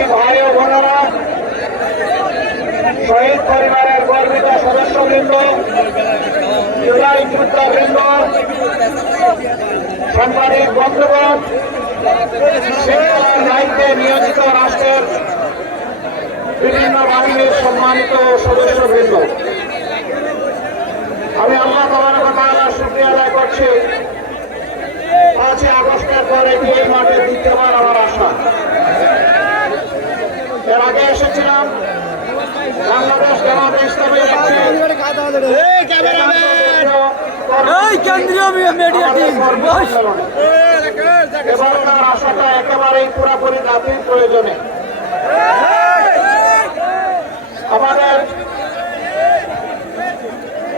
পরিবারবাসী ভাই ও বোনেরা শহীদ পরিবারের গর্বিত সদস্যবৃন্দ, জুলাই যুদ্ধবৃন্দ সাংবাদিক বন্ধুগণ শৃঙ্খলার দায়িত্বে নিয়োজিত রাষ্ট্রের বিভিন্ন বাহিনীর সম্মানিত সদস্যবৃন্দ। আমি আল্লাহ তালা শুক্রিয়া আদায় করছি। পাঁচই আগস্টের পরে এই মাঠে দ্বিতীয়বার আমার আশা এর আগে এসেছিলাম বাংলাদেশ জামাত ইসলামী এই কেন্দ্রীয় মিডিয়া টিম বস আশাটা একেবারেই পুরাপুরি জাতির প্রয়োজনে। আমাদের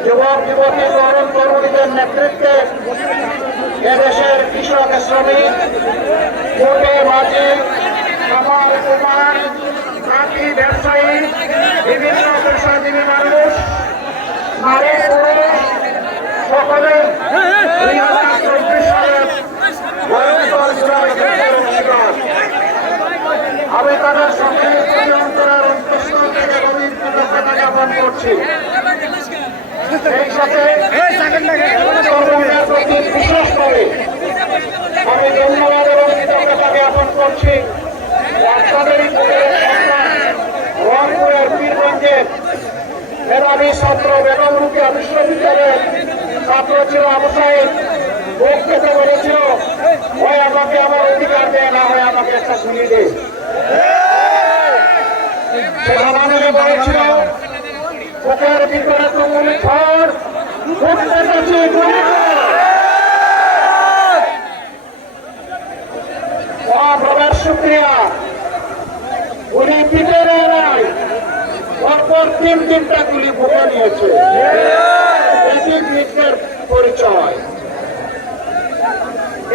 যুবক যুবতী তরুণ তরুণীদের নেতৃত্বে এদেশের কৃষক শ্রমিক কোটে মাঝি আমার কুমার কাঠি ব্যবসায়ী বিভিন্ন পেশাজীবী মানুষ আমি তাদের প্রতি অন্তরের অন্তঃস্থল থেকে গভীর সাথে বিশেষ করে আমি ধন্যবাদ এবং কৃতজ্ঞতা জ্ঞাপন করছি আপনাদেরই বুকের সন্তান রংপুরের পীরগঞ্জের মেধাবী ছাত্র বেগম বিশ্ববিদ্যালয়ের ছাত্র ছিল আবু বলেছিল হয় আমাকে আমার অধিকার দেয়, না হয় আমাকে একটা শুনিয়ে দে। সেটা মানুষে বলেছিল বুকের ভিতরে। শুক্রিয়া উনি পিঠে দেয় নাই পরপর তিন তিনটা গুলি বুকে নিয়েছে। এটি বীরদের পরিচয়।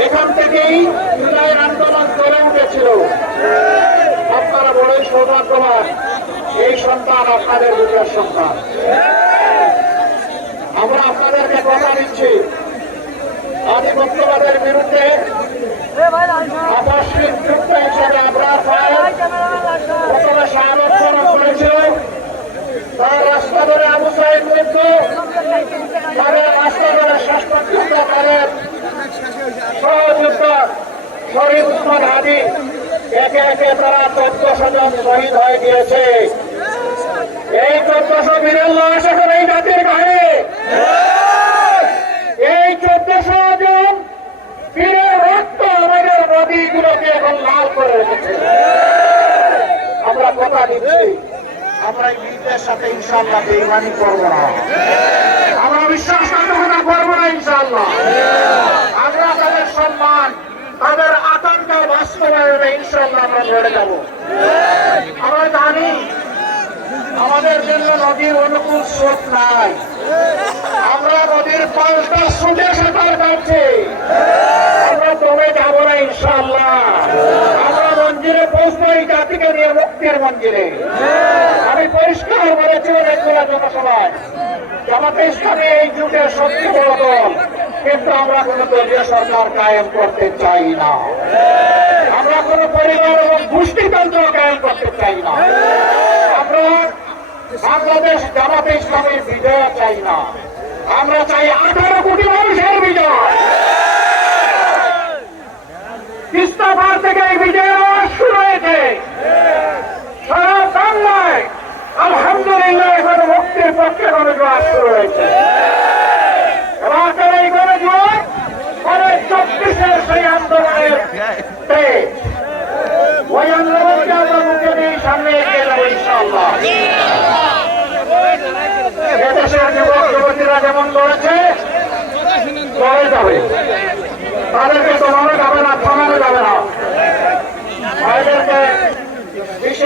এখান থেকেই জুলাইয়ের আন্দোলন গড়ে উঠেছিল। আপনারা বড়ই সৌভাগ্যবান, এই সন্তান আপনাদের বুকের সন্তান। আমরা আপনাদেরকে কথা দিচ্ছি। আধিপত্যবাদের বিরুদ্ধে আবাসিক যুক্ত হিসেবে আমরা ফায়ার প্রথমে সাহায্য করেছিল তার রাস্তা ধরে আবু সাহেব মৃত্যু তাদের রাস্তা ধরে শাসনকালের সহযুদ্ধ শরীফ উসমান হাদি একে একে তারা চোদ্দশো জন শহীদ হয়ে গিয়েছে এই চোদ্দশো বীরের লাশ এখন এই জাতির গায়ে এই চোদ্দশো জন বীরের রক্ত আমাদের নদীগুলোকে এখন লাল করে রেখেছে আমরা কথা দিচ্ছি আমরা এই বীরদের সাথে ইনশাল্লাহ বেইমানি করব না। আমরা বিশ্বাসঘাতকতা করব না ইনশাল্লাহ আমরা তাদের সম্মান, তাদের আতঙ্ক বাস্তবায়নে ইনশাল্লাহ আমরা লড়ে যাব আমরা জানি আমাদের জন্য নদীর অনুকূল স্রোত নাই আমরা নদীর পাল্টা সুদে সাঁতার কাটছি আমরা দমে যাব না ইনশাল্লাহ আমরা মঞ্জিরে পৌঁছবো জাতিকে মুক্তির আমি পরিষ্কার বলেছি জনসভায় জামাতে ইসলামী এই যুগের সবচেয়ে বড় কিন্তু আমরা কোন দলীয় সরকার কায়েম করতে চাই না। আমরা কোন পরিবার এবং গোষ্ঠীতন্ত্র কায়েম করতে চাই না। আমরা বাংলাদেশ জামাতে ইসলামের বিজয় চাই না। আমরা চাই আঠারো কোটি মানুষের বিজয় ইস্তফার থেকে এই বিজয়ের আওয়াজ শুরু হয়েছে সারা বাংলায় আলহামদুলিল্লাহ এখন মুক্তির পক্ষে আসছে শুরু হয়েছে এবার তারা এই করে দিল মানে চব্বিশের সেই আন্দোলনের তেজ। ওই আন্দোলনকে আমরা মুখে দিয়ে সামনে এগিয়ে যাব ইনশাআল্লাহ এদেশের যুবক যুবতীরা যেমন লড়েছে লড়ে যাবে তাদেরকে দমানো যাবে না থামানো যাবে না ভাইদেরকে বিশেষ কৃতজ্ঞতা এই আন্দোলন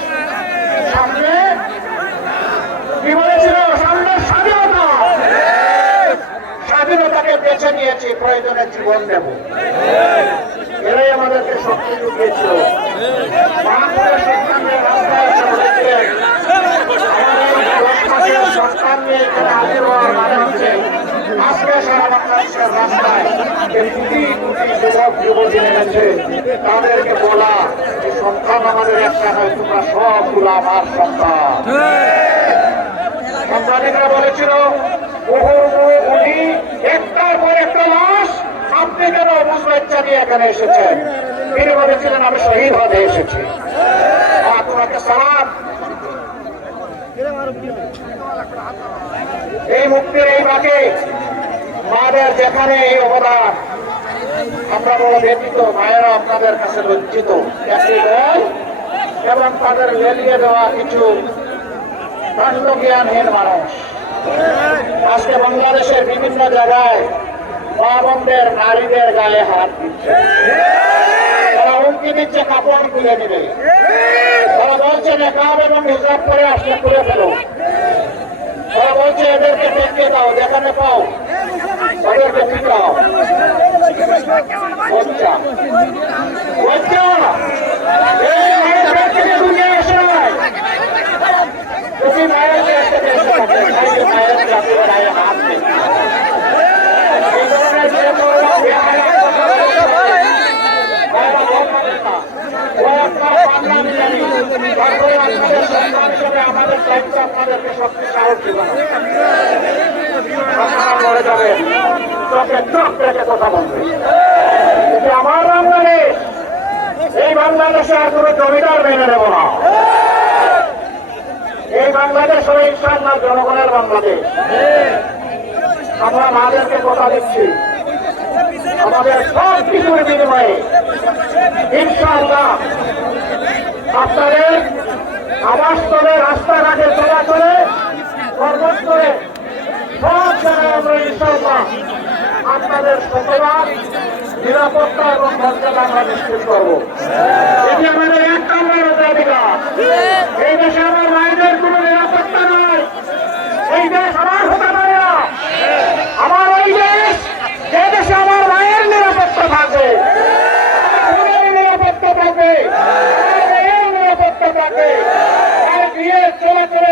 সামনে। কি বলেছিল? সামনে স্বাধীনতা। স্বাধীনতাকে বেছে নিয়েছি প্রয়োজনে জীবন দেব এরাই আমাদেরকে শক্তি জুগিয়েছিল বাংলাদেশ সন্তানদের রাস্তায় এসে বলেছিলেন আমাদের দশ মাসের সন্তান নিয়ে এখানে হাজির হওয়ার মানে হচ্ছে আজকে সারা বাংলাদেশের রাস্তায় যে কোটি কোটি যুবক যুবতী নেমেছে তাদেরকে বলা যে সন্তান আমাদের একটা নয় তোমরা সবগুলো আমার সন্তান সাংবাদিকরা বলেছিল উনি একটার পর একটা লাশ আপনি কেন অবুজ বাচ্চা নিয়ে এখানে এসেছেন? তিনি বলেছিলেন আমি শহীদ হতে এসেছি। তোমাকে সালাম। এই মুক্তির এই মাকে মাদের যেখানে এই অবদান আমরা বড় ব্যতীত মায়েরা আপনাদের কাছে লজ্জিত। একটি এবং তাদের লেলিয়ে দেওয়া কিছু কাণ্ডজ্ঞানহীন মানুষ। আজকে বাংলাদেশের বিভিন্ন জায়গায় মা বোনদের, নারীদের গায়ে হাত দিচ্ছে। তারা হুমকি দিচ্ছে, কাপড় খুলে নেবে তারা বলছে নেকাব এবং হিজাব করে আসলে খুলে ফেলো। তারা বলছে, এদেরকে টেকে দাও, যেখানে পাও তাদেরকে পিটাও আমার বাংলাদেশ এই বাংলাদেশে আর কোনো জমিদার মেনে নেব না। এই বাংলাদেশ হলো ইনশাআল্লাহ জনগণের বাংলাদেশ। আমরা মাদেরকে কথা দিচ্ছি। আমাদের সব কিছুর বিনিময়ে ইনশাআল্লাহ আপনাদের আবাসস্থলে রাস্তাঘাটে চলাচলে কর্মস্থলে সব জায়গায় আমরা ইনশাআল্লাহ আপনাদের শতভাগ নিরাপত্তা এবং মর্যাদা আমরা নিশ্চিত করব এটি আমাদের এক নম্বর অগ্রাধিকার এই দেশে আমার মায়েদের কোনো নিরাপত্তা নয় এই দেশ আমার হতে পারে না আমার ওই দেশ যে দেশে আমার মায়ের নিরাপত্তা থাকবে আমার বোনের নিরাপত্তা থাকবে আমার মেয়ের নিরাপত্তা থাকবে তার বিয়ে চলাচলে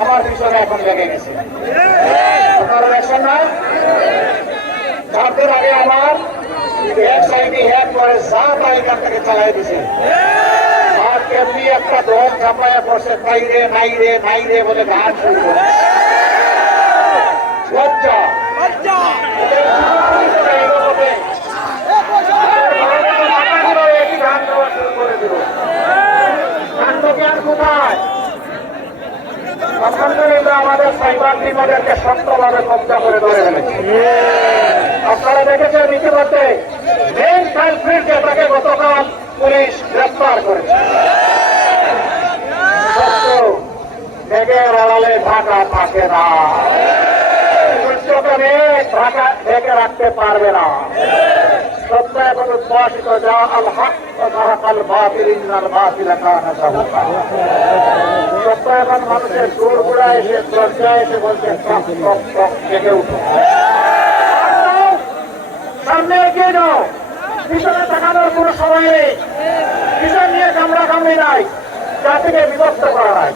আমার পিছনে এখন লেগে গেছে। আপনারা আগে আমার এক সাইডে হ্যাক করে যা তা এখান থেকে চালাই দিছে। আর কেমনি একটা দল চাপায়া পড়ছে বাইরে রে, নাই রে নাই রে বলে গান শুরু করে টিমাদেরকে শক্তভাবে কব্জা করে ধরে ফেলেছে আপনারা দেখেছেন ইতিমধ্যে মেন কালফ্রিট তাকে গতকাল পুলিশ গ্রেফতার করেছে। মেঘের ঢাকা থাকে না। সূর্যকে ঢাকা ঢেকে রাখতে পারবে না। এখন মানুষের বলছে টক টক সামনে এগিয়ে যাও পিছনে তাকানোর কোনো সময় নেই পিছন নিয়ে কামড়া কামড়ি নাই? জাতিকে বিভক্ত করা নাই।